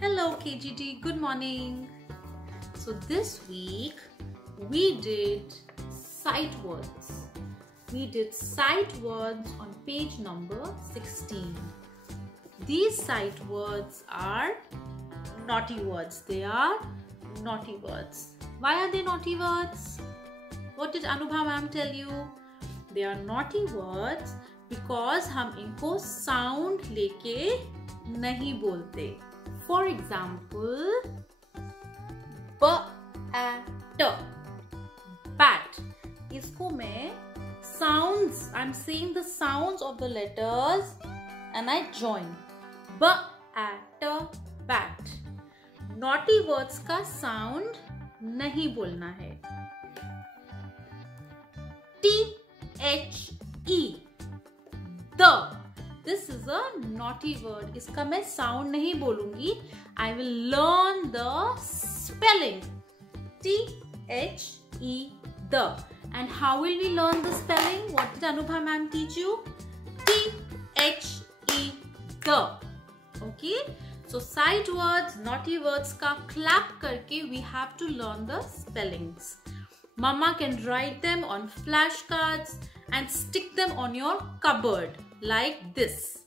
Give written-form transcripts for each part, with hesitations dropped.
Hello KGT, good morning. So this week we did sight words. We did sight words on page number 16. These sight words are naughty words. They are naughty words. Why are they naughty words? What did Anubha ma'am tell you? They are naughty words because हम इनको sound लेके नहीं बोलते. For example, bat. Bat. इसको मैं sounds. I'm saying the sounds of the letters and I join. Bat. Naughty words का sound नहीं बोलना है. THE. The. This is a naughty word. इसका मैं sound नहीं बोलूंगी. I will learn the spelling. THE. The. And how will we learn the spelling? What did Anubha ma'am teach you? THE. The. Okay. So sight words, naughty words का clap करके we have to learn the spellings. Mama can write them on flashcards and stick them on your cupboard like this.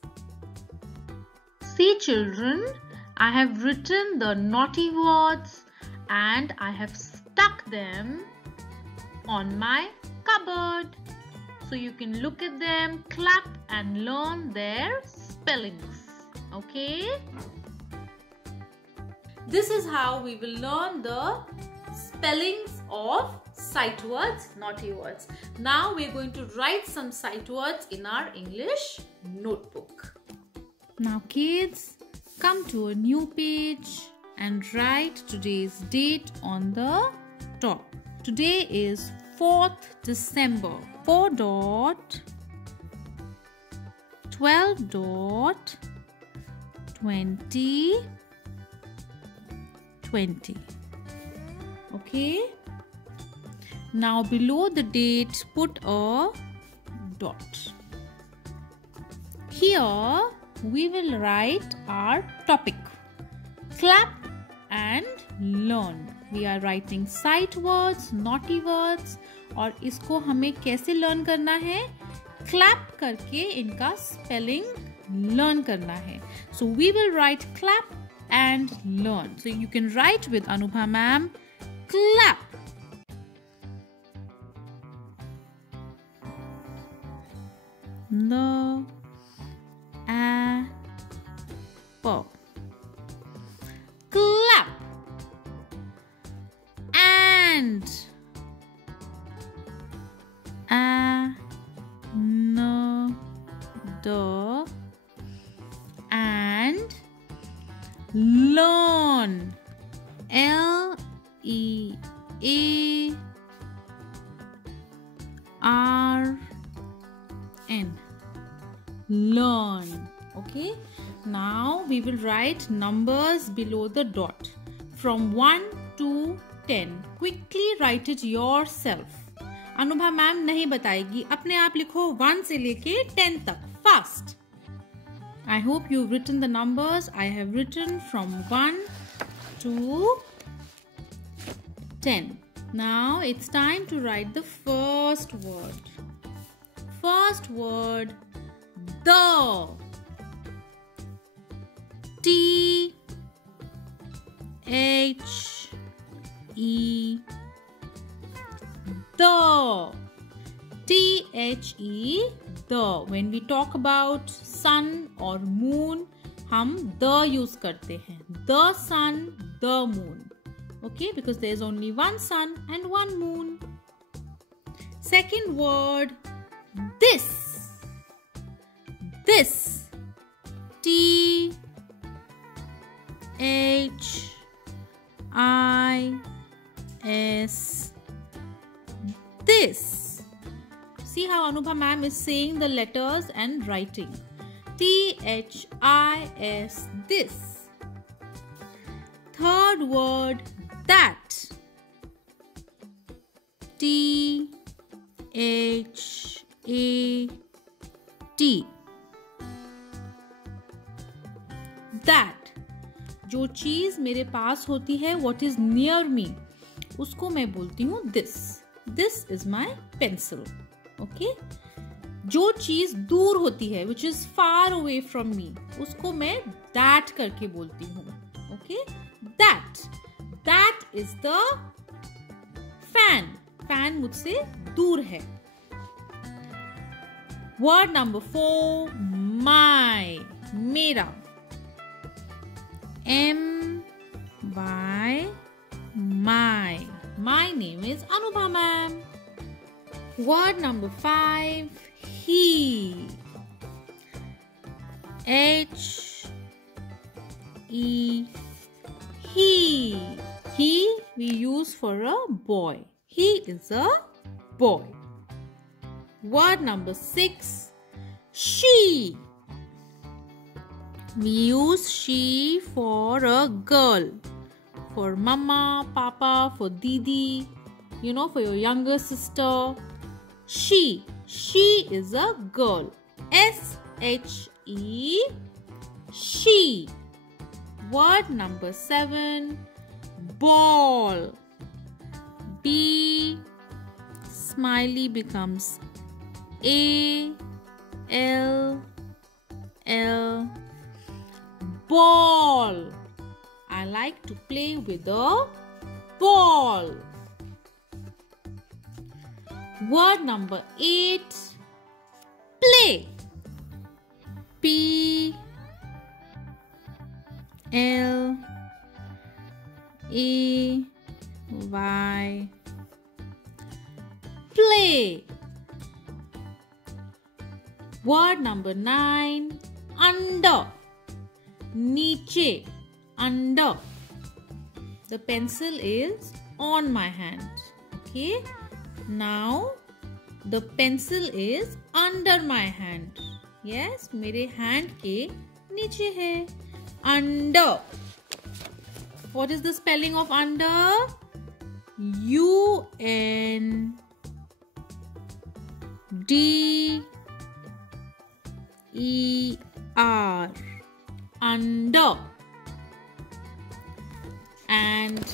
See children, I have written the naughty words and I have stuck them on my cupboard. So you can look at them, clap and learn their spellings. Okay? This is how we will learn the spellings of sight words, naughty words. Now we are going to write some sight words in our English notebook. Now kids, come to a new page and write today's date on the top. Today is 4th December. 4.12.2020. Okay. Now below the date put a dot. Here we will write our topic. Clap and learn. We are writing sight words, naughty words और इसको हमें कैसे learn करना है? Clap करके इनका spelling learn करना है. So we will write clap and learn. So you can write with Anubha ma'am. Clap. The apple. Clap. And another and learn. L-E-A-R-N. Learn. Okay. Now we will write numbers below the dot from 1 to 10. Quickly write it yourself. Anubha ma'am नहीं बताएगी. अपने आप लिखो 1 से लेके 10 तक. Fast. I hope you've written the numbers. I have written from 1 to 10. Now it's time to write the first word. First word, the. T-H-E. The. T-H-E. The. When we talk about sun or moon, हम the use करते हैं. The sun, the moon. Okay, because there is only one sun and one moon. Second word, this. This. T-H-I-S. This. See how Anubha ma'am is saying the letters and writing. T-H-I-S. This. Third word, that. T-H-A-T. That. जो चीज मेरे पास होती है, what is near me, उसको मैं बोलती हूँ this. This is my pencil. Okay? जो चीज दूर होती है, which is far away from me, उसको मैं that करके बोलती हूँ. Okay? That is the fan. Fan मुझसे दूर है. Word number 4, my, मेरा. M-Y, my. My name is Anubha ma'am. Word number 5, he. H-E, he. He we use for a boy. He is a boy. Word number 6, she. We use she for a girl. For mama, papa, for didi, for your younger sister. She is a girl. S-H-E, she. Word number 7, ball. B, smiley becomes A-L-L, ball. I like to play with a ball. Word number 8, play. P-L-A-Y, play. Word number 9, under. Niche, under. The pencil is on my hand. Okay. Now the pencil is under my hand. Yes, मेरे hand के नीचे है. Under. What is the spelling of under? U-N-D-E-R. Under. And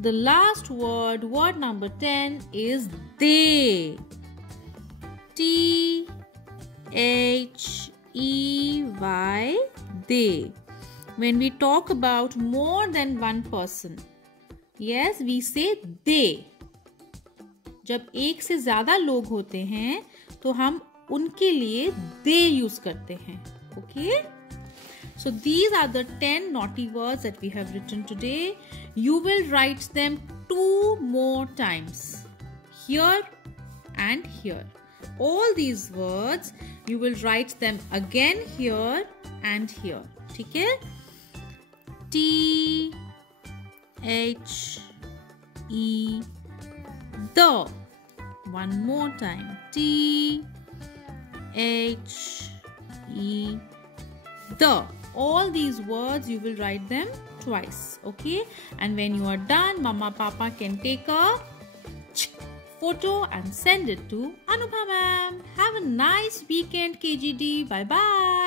the last word, word number 10, is they. T-H-E-Y, they. When we talk about more than one person, yes, we say they. जब एक से ज़्यादा लोग होते हैं तो हम उनके लिए they use करते हैं. Okay? So these are the 10 naughty words that we have written today. You will write them 2 more times. Here and here. All these words, you will write them again here and here. ठीक है? T, H, E, the. One more time. T, H, E, the. All these words you will write them twice. Okay? And when you are done, Mama Papa can take a photo and send it to Anubha ma'am. Have a nice weekend, KGD. Bye bye.